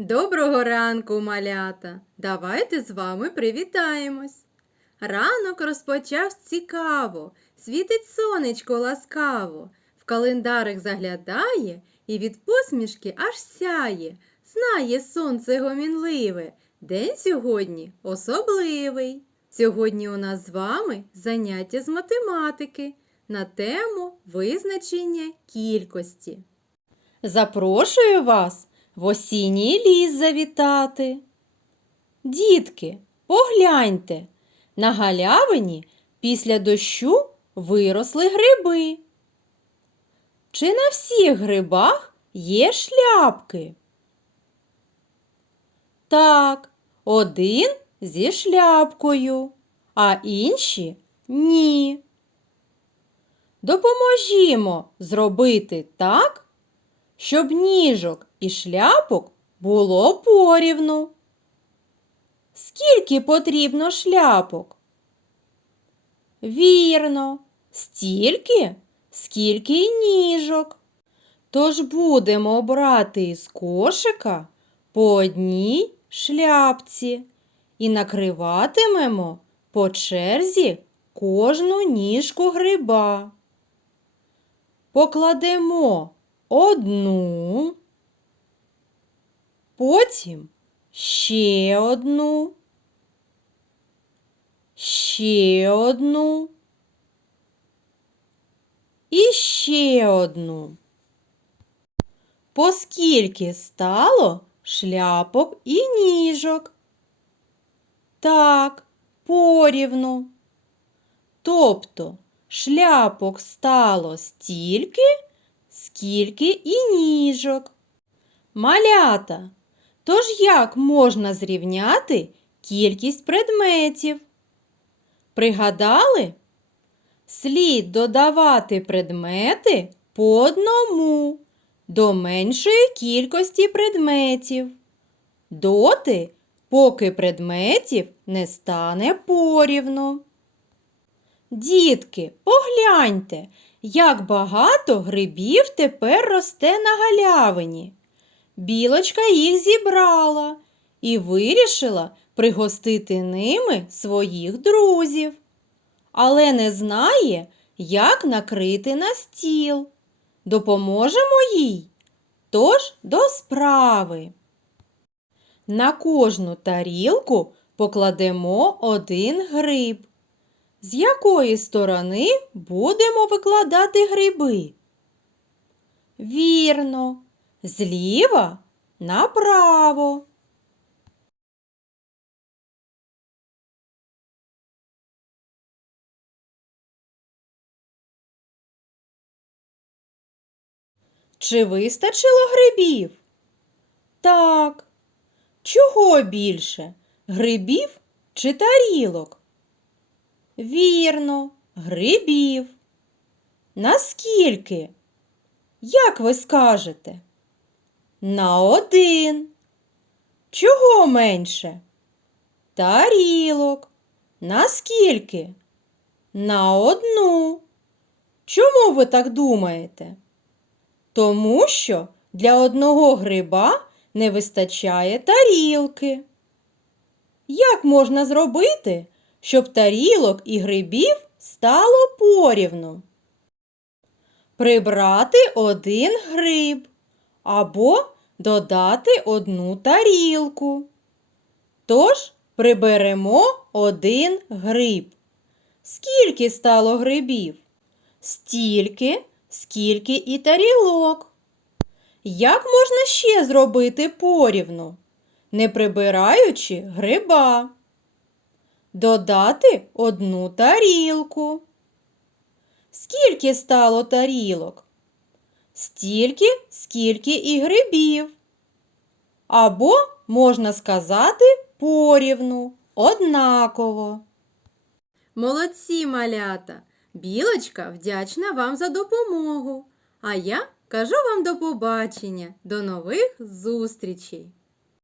Доброго ранку, малята! Давайте з вами привітаємось. Ранок розпочав цікаво, світить сонечко ласкаво, в календарик заглядає і від посмішки аж сяє. Знає сонце гомінливе, день сьогодні особливий. Сьогодні у нас з вами заняття з математики на тему визначення кількості. Запрошую вас в осінній ліс завітати. Дітки, погляньте, на галявині після дощу виросли гриби. Чи на всіх грибах є шляпки? Так, один зі шляпкою, а інші ні. Допоможімо зробити так, щоб ніжок і шляпок було порівну. Скільки потрібно шляпок? Вірно, стільки, скільки й ніжок. Тож будемо брати із кошика по одній шляпці і накриватимемо по черзі кожну ніжку гриба. Покладемо одну, потім ще одну, ще одну і ще одну. Поскільки стало шляпок і ніжок? Так, порівну. Тобто шляпок стало стільки, скільки і ніжок. Малята. Тож як можна зрівняти кількість предметів? Пригадали? Слід додавати предмети по одному до меншої кількості предметів. Доти, поки предметів не стане порівну. Дітки, погляньте, як багато грибів тепер росте на галявині. Білочка їх зібрала і вирішила пригостити ними своїх друзів, але не знає, як накрити на стіл. Допоможемо їй. Тож до справи. На кожну тарілку покладемо один гриб. З якої сторони будемо викладати гриби? Вірно, зліва направо. Чи вистачило грибів? Так. Чого більше? Грибів чи тарілок? Вірно, грибів. Наскільки? Як ви скажете? На один. Чого менше? Тарілок. Наскільки? На одну. Чому ви так думаєте? Тому що для одного гриба не вистачає тарілки. Як можна зробити, щоб тарілок і грибів стало порівну? Прибрати один гриб або додати одну тарілку. Тож приберемо один гриб. Скільки стало грибів? Стільки, скільки і тарілок. Як можна ще зробити порівну, не прибираючи гриба? Додати одну тарілку. Скільки стало тарілок? Стільки, скільки і грибів. Або, можна сказати, порівну, однаково. Молодці малята! Білочка вдячна вам за допомогу. А я кажу вам до побачення, до нових зустрічей!